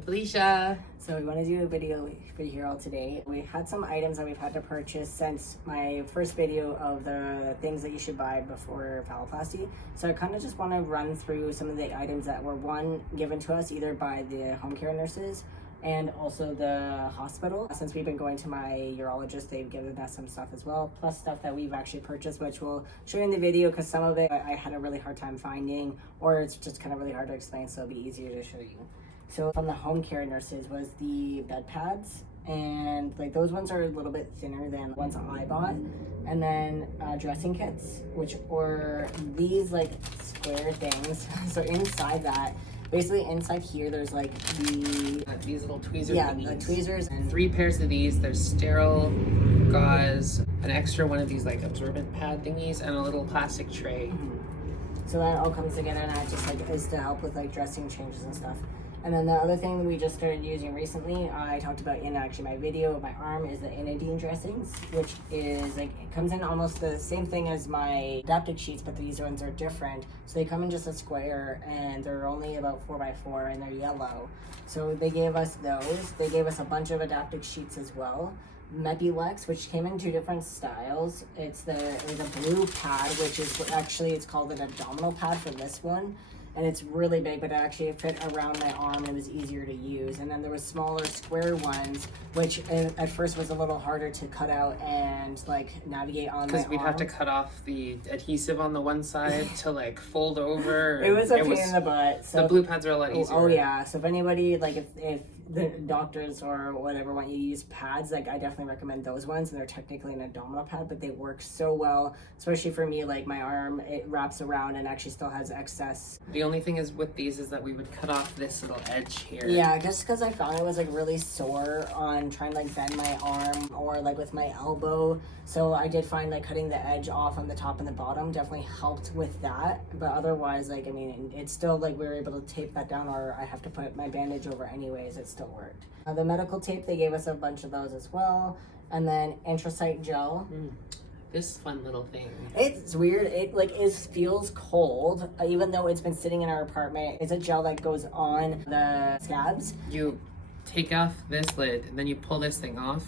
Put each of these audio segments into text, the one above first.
I'm Felicia. So we want to do a video for you all today. We had some items that we've had to purchase since my first video of the things that you should buy before phalloplasty. So I kind of just want to run through some of the items that were given to us either by the home care nurses and also the hospital. Since we've been going to my urologist, they've given us some stuff as well, plus stuff that we've actually purchased, which we'll show you in the video because some of it I had a really hard time finding, or it's just kind of really hard to explain, so it'll be easier to show you. So from the home care nurses was the bed pads, and like those ones are a little bit thinner than ones I bought. And then dressing kits, which were these like square things. So inside that, basically inside here, there's like these little tweezers. Yeah, the tweezers. And 3 pairs of these. There's sterile gauze, an extra one of these like absorbent pad thingies, and a little plastic tray. So that all comes together, and that just like is to help with like dressing changes and stuff. And then the other thing that we just started using recently, I talked about in actually my video of my arm, is the Initian Dressings, which is like, it comes in almost the same thing as my adaptic sheets, but these ones are different. So they come in just a square, and they're only about 4x4, and they're yellow. So they gave us those. They gave us a bunch of adaptic sheets as well. Medi-Honey, which came in 2 different styles. It's a blue pad, which is actually, it's called an abdominal pad for this one. And it's really big, but it actually fit around my arm and it was easier to use. And then there was smaller square ones, which at first was a little harder to cut out and like navigate on my arm. Because we'd have to cut off the adhesive on the one side to like fold over. It was a pain in the butt. So the blue pads are a lot easier. Oh yeah, so if anybody, like if the doctors or whatever want you to use pads, like I definitely recommend those ones, and they're technically an abdominal pad, but they work so well, especially for me, like my arm, it wraps around and actually still has excess. The only thing is with these is that we would cut off this little edge here. Yeah, just because I found it was like really sore on trying to like bend my arm or like with my elbow. So I did find like cutting the edge off on the top and the bottom definitely helped with that. But otherwise, like, I mean, it's still like we were able to tape that down, or I have to put my bandage over anyways, it still worked. The medical tape, they gave us a bunch of those as well. And then Intracyte Gel. This fun little thing. It's weird. It like feels cold, even though it's been sitting in our apartment. It's a gel that goes on the scabs. You take off this lid, and then you pull this thing off,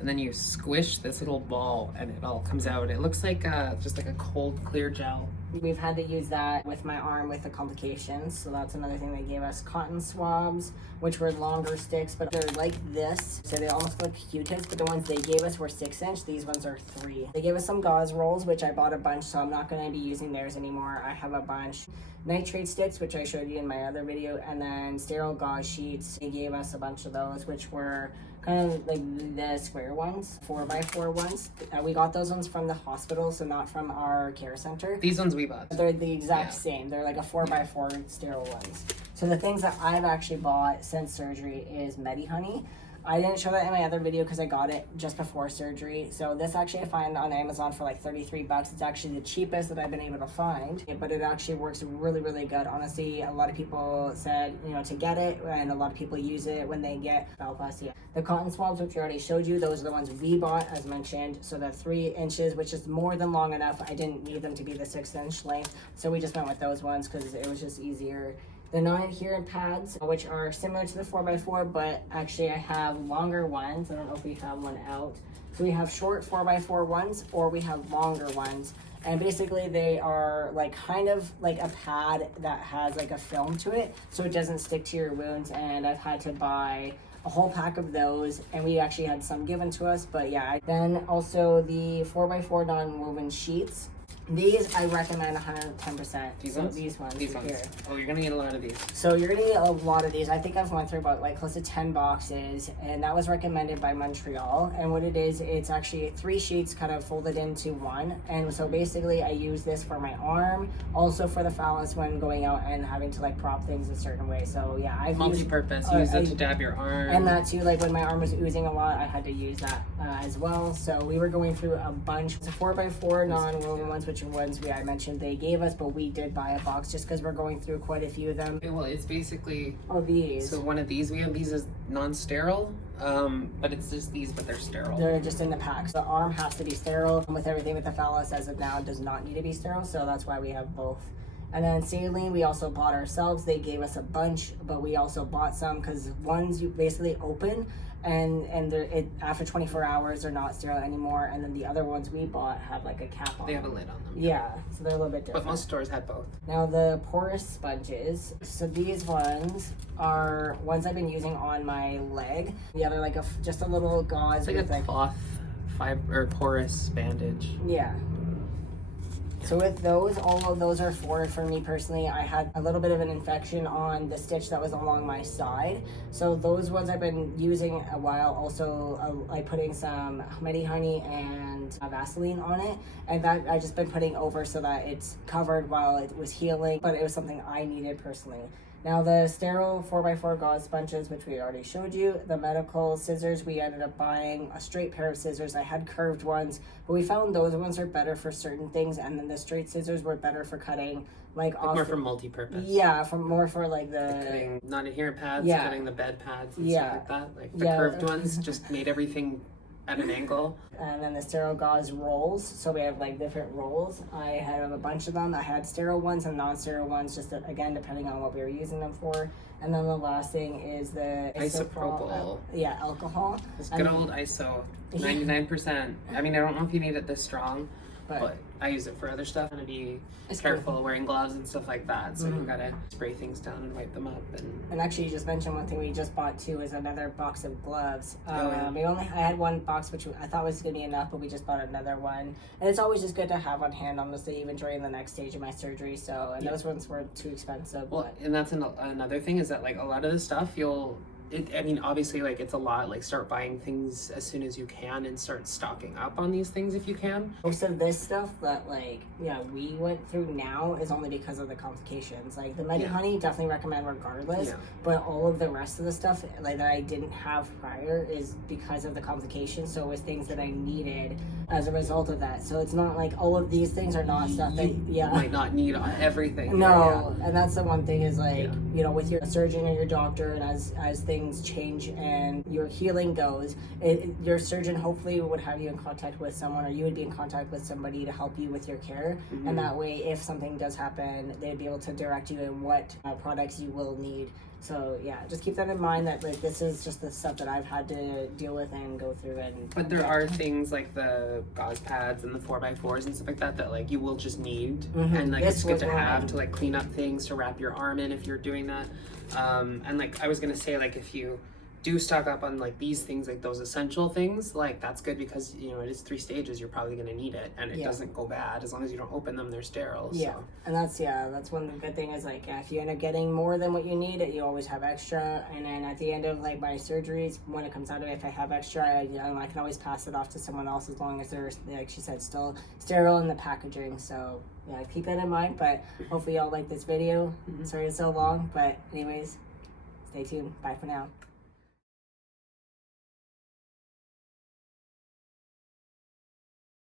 and then you squish this little ball, and it all comes out. It looks like just like a cold, clear gel. We've had to use that with my arm with the complications, so that's another thing they gave us. Cotton swabs, which were longer sticks, but they're like this, so they almost look like Q-tips, but the ones they gave us were 6-inch. These ones are 3. They gave us some gauze rolls, which I bought a bunch, so I'm not going to be using theirs anymore. I have a bunch. Nitrate sticks, which I showed you in my other video, and then sterile gauze sheets. They gave us a bunch of those, which were kind of like the square ones, 4x4 ones. We got those ones from the hospital, so not from our care center. These ones we bought. They're the exact same. They're like a 4x4 sterile ones. So the things that I've actually bought since surgery is Medi-Honey. I didn't show that in my other video because I got it just before surgery. So this actually I find on Amazon for like 33 bucks. It's actually the cheapest that I've been able to find, but it actually works really, really good. Honestly, a lot of people said, you know, to get it, and a lot of people use it when they get phalloplasty. The cotton swabs, which I already showed you, those are the ones we bought, as mentioned. So they're 3 inches, which is more than long enough. I didn't need them to be the 6-inch length. So we just went with those ones because it was just easier. The non-adherent pads, which are similar to the 4x4, but actually I have longer ones. I don't know if we have one out. So we have short 4x4 ones, or we have longer ones. And basically they are like kind of like a pad that has like a film to it, so it doesn't stick to your wounds. And I've had to buy a whole pack of those, and we actually had some given to us, but yeah. Then also the 4x4 non-woven sheets. These I recommend 110%. These so ones? These ones. These ones. Here. Oh, you're gonna get a lot of these. So you're gonna get a lot of these. I think I've went through about like close to 10 boxes, and that was recommended by Montreal. And what it is, it's actually 3 sheets kind of folded into one. And so basically I use this for my arm, also for the phallus when going out and having to like prop things a certain way. So yeah, I've multi-purpose. Use it to dab your arm. And that too, like when my arm was oozing a lot, I had to use that as well. So we were going through a bunch. It's a 4x4 non-woven ones, which are ones I mentioned they gave us, but we did buy a box just because we're going through quite a few of them. Well, it's basically these. So one of these, we have these as non-sterile, but it's just these, but they're sterile. They're just in the pack. So the arm has to be sterile. With everything with the phallus as of now, it does not need to be sterile. So that's why we have both And then saline, we also bought ourselves. They gave us a bunch, but we also bought some because ones you basically open and after 24 hours they're not sterile anymore. And then the other ones we bought have like a cap on They have a them. lid on them. Yeah, so they're a little bit different. But most stores had both. Now the porous sponges. So these ones are ones I've been using on my leg. Yeah, they're like just a little gauze. It's like with a cloth fiber or porous bandage. Yeah. So with those, all of those are for me personally. I had a little bit of an infection on the stitch that was along my side. So those ones I've been using a while. Also, I putting some Medi-Honey and Vaseline on it. And that I just been putting over so that it's covered while it was healing. But it was something I needed personally. Now the sterile 4x4 gauze sponges, which we already showed you, the medical scissors, we ended up buying a straight pair of scissors. I had curved ones, but we found those ones are better for certain things, and then the straight scissors were better for cutting, like off. More for multi-purpose. Yeah, more for like the cutting non-adherent pads, Yeah. cutting the bed pads, and Yeah. stuff like that. Like the Yeah. curved ones just made everything at an angle. And then the sterile gauze rolls. So we have like different rolls. I have a bunch of them. I had sterile ones and non-sterile ones, just again depending on what we were using them for. And then the last thing is the Isopropyl. Alcohol. This good old ISO, 99%. I mean, I don't know if you need it this strong, but I use it for other stuff. And to be careful wearing gloves and stuff like that. So you gotta spray things down and wipe them up. And actually, you just mentioned one thing we just bought too is another box of gloves. Yeah. I had one box which I thought was gonna be enough, but we just bought another one. And it's always just good to have on hand, honestly, even during the next stage of my surgery. So those ones weren't too expensive. Well, and that's another thing is that like a lot of the stuff I mean, obviously, like, it's a lot. Like, start buying things as soon as you can and start stocking up on these things if you can. Most of this stuff that, like, we went through now is only because of the complications. Like, the Medi-Honey, definitely recommend regardless. Yeah. But all of the rest of the stuff, like, that I didn't have prior is because of the complications. So it was things that I needed as a result of that. So it's not like all of these things are not stuff that, might not need everything. No, and that's the one thing is, like, with your surgeon or your doctor, and as things change and your healing goes, your surgeon hopefully would have you in contact with someone, or you would be in contact with somebody to help you with your care. And that way, if something does happen, they'd be able to direct you in what products you will need. So just keep that in mind, that like this is just the stuff that I've had to deal with and go through. But there are things like the gauze pads and the 4x4s and stuff like that like you will just need, and like it's good to have to like clean up things, to wrap your arm in if you're doing that. And like I was gonna say, like if you do stock up on like these things, like those essential things, like that's good because it is 3 stages. You're probably gonna need it, and it doesn't go bad as long as you don't open them. They're sterile. Yeah, so. And that's one good thing is like if you end up getting more than what you need, you always have extra. And then at the end of like my surgeries, when it comes out of it, if I have extra, I can always pass it off to someone else as long as they're, like she said, still sterile in the packaging. So keep that in mind. But hopefully y'all like this video. Sorry it's so long, but anyways, stay tuned. Bye for now.